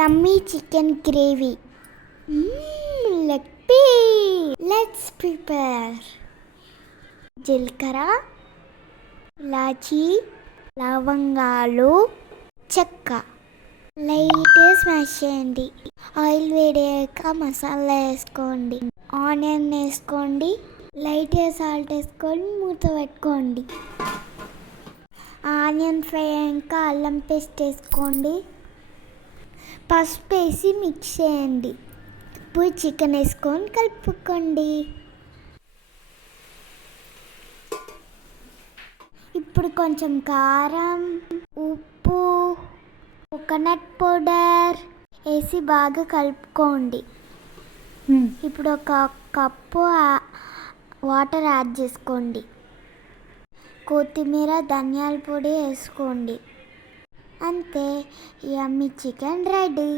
Yummy chicken gravy. Leg piece. Let's prepare. జీలకర్ర, ఇలాచీ, లవంగాలు, చెక్క లైట్ స్మాష్ చేయండి. ఆయిల్ వేడాక మసాలా వేసుకోండి. ఆనియన్ వేసుకోండి. లైట్ సాల్ట్ వేసుకొని మూత పెట్టుకోండి. ఆనియన్ ఫ్రై అయ్యాక అల్లం పేస్ట్ వేసుకోండి. పసుపు వేసి మిక్స్ చేయండి. ఇప్పుడు చికెన్ వేసుకొని కలుపుకోండి. ఇప్పుడు కొంచెం కారం, ఉప్పు, కోకోనట్ పౌడర్ వేసి బాగా కలుపుకోండి. ఇప్పుడు ఒక కప్పు వాటర్ యాడ్ చేసుకోండి. కొత్తిమీర, ధనియాల పొడి వేసుకోండి. అంతే, యమ్మీ చికెన్ రెడీ.